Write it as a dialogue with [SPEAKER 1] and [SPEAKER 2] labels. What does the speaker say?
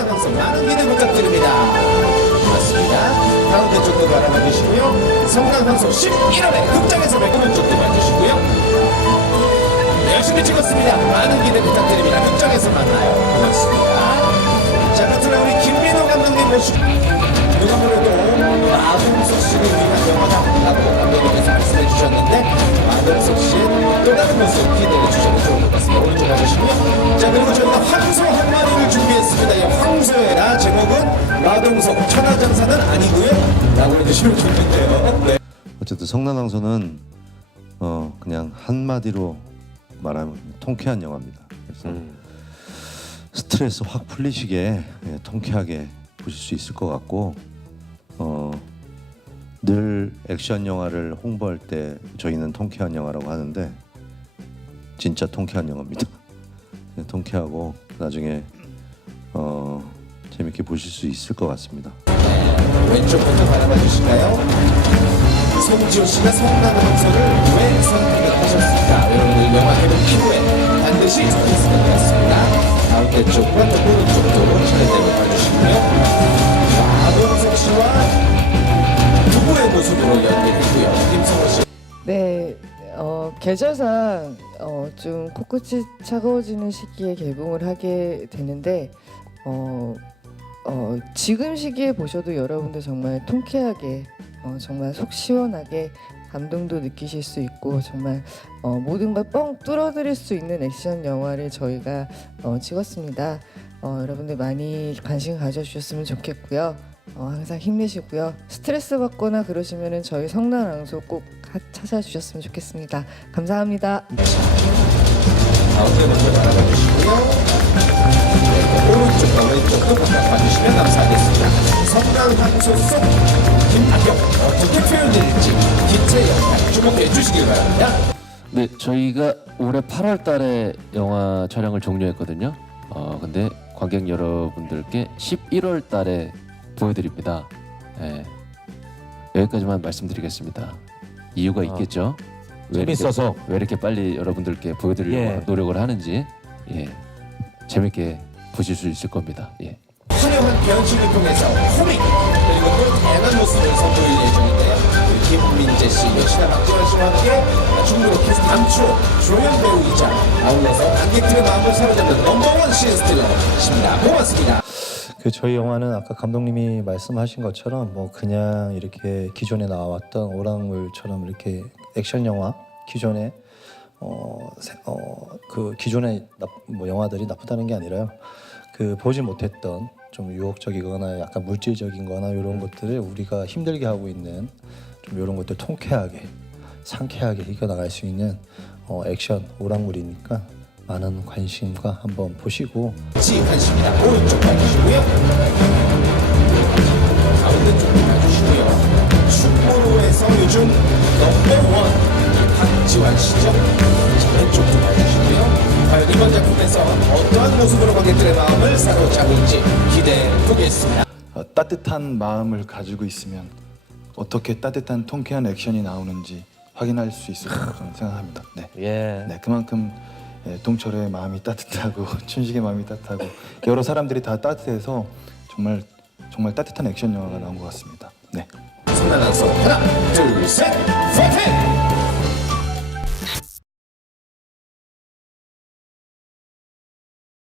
[SPEAKER 1] 코로나 방송 많은 기대 부탁드립니다. 고맙습니다. 가운데 쪽도 바라봐 주시고요. 성당 방송 11월에 극장에서 뵙는 쪽도 봐주시고요. 네, 열심히 찍었습니다. 많은 기대 부탁드립니다. 극장에서 만나요. 고맙습니다. 자, 끝으로 우리 김민호 감독님 모시고 누가 그래도 마동석 씨를 위한 영화다 라고 감독님께서 말씀해 주셨는데 마동석 씨의 또 다른 모습 기대해 마동석 천하장사는 아니고요. 라고 해주시면 좋겠네요. 네.
[SPEAKER 2] 어쨌든 성난항소는 어 그냥 한마디로 말하면 통쾌한 영화입니다. 그래서 스트레스 확 풀리시게 예, 통쾌하게 보실 수 있을 것 같고 어, 늘 액션 영화를 홍보할 때 저희는 통쾌한 영화라고 하는데 진짜 통쾌한 영화입니다. 예, 통쾌하고 나중에 어, 재밌게 보실 수 있을 것 같습니다.
[SPEAKER 1] 왼쪽부터 바라봐 주실까요? 송지호 씨가 성남항소를 왜 선택을 하셨을까? 여러분들 영화 해본 이후에 반드시 선택했으면 좋겠습니다. 가운데 쪽과 또 오른쪽도 차례대로 봐주시고요. 마동석 씨와 부부의 모습으로 연기했고요. 김성호 씨.
[SPEAKER 3] 네, 어, 계절상 어, 좀 코끝이 차가워지는 시기에 개봉을 하게 되는데 어, 어, 지금 시기에 보셔도 여러분들 정말 통쾌하게 어, 정말 속 시원하게 감동도 느끼실 수 있고 정말 어, 모든 걸 뻥 뚫어드릴 수 있는 액션 영화를 저희가 어, 찍었습니다. 어, 여러분들 많이 관심 가져주셨으면 좋겠고요. 어, 항상 힘내시고요. 스트레스 받거나 그러시면은 저희 성난왕소 꼭 가- 찾아주셨으면 좋겠습니다. 감사합니다.
[SPEAKER 1] 가운데 먼저 바라봐 바짝 봐주시면 감사하겠습니다. 성남항소 속 김학경 어떻게 표현될지 기체 역할 주목해 주시길 바랍니다.
[SPEAKER 4] 네, 저희가 올해 8월 달에 영화 촬영을 종료했거든요. 어, 근데 관객 여러분들께 11월 달에 보여드립니다. 예. 여기까지만 말씀드리겠습니다. 이유가 있겠죠. 왜 이렇게-
[SPEAKER 5] 재밌어서.
[SPEAKER 4] 왜 이렇게 빨리 여러분들께 보여드리려고
[SPEAKER 5] 예.
[SPEAKER 4] 노력을 하는지 예. 재밌게 보실 수 있을 겁니다. 예.
[SPEAKER 1] 화려한 변신을 통해서 코믹 그리고 또 다양한 모습을 선보일 예정인데요. 김민재 씨, 여시나 박지원 씨와 함께 중국어 캐스트 감초 조연 배우이자 아울러서 관객들의 마음을 사로잡는 넘버원 신스틸러십니다. 고맙습니다.
[SPEAKER 6] 그 저희 영화는 아까 감독님이 말씀하신 것처럼 뭐 그냥 이렇게 기존에 나왔던 오랑물처럼 이렇게 액션 영화 기존에 어 그 기존의 나, 뭐 영화들이 나쁘다는 게 아니라요. 그 보지 못했던 좀 유혹적이거나 약간 물질적인거나 이런 것들을 우리가 힘들게 하고 있는 좀 이런 것들 통쾌하게 상쾌하게 이겨 나갈 수 있는 어, 액션 오랑물이니까 많은 관심과 한번 보시고
[SPEAKER 1] 지한십니다. 오른쪽 봐주시고요. 가운데 쪽 봐주시고요. 충무로에서 요즘 넘버원 자, 왼쪽도 봐주시고요. 과연 이번 작품에서 어떠한 모습으로 관객들의 마음을 사로잡을지 기대해 보겠습니다.
[SPEAKER 7] 어, 따뜻한 마음을 가지고 있으면 어떻게 따뜻한 통쾌한 액션이 나오는지 확인할 수 있을 거라고 저는 생각합니다. 네.
[SPEAKER 5] 예.
[SPEAKER 7] 네, 그만큼 예, 동철의 마음이 따뜻하고 춘식의 마음이 따뜻하고 여러 사람들이 다 따뜻해서 정말 정말 따뜻한 액션 영화가 나온 것 같습니다. 네.
[SPEAKER 1] 손나나서 하나!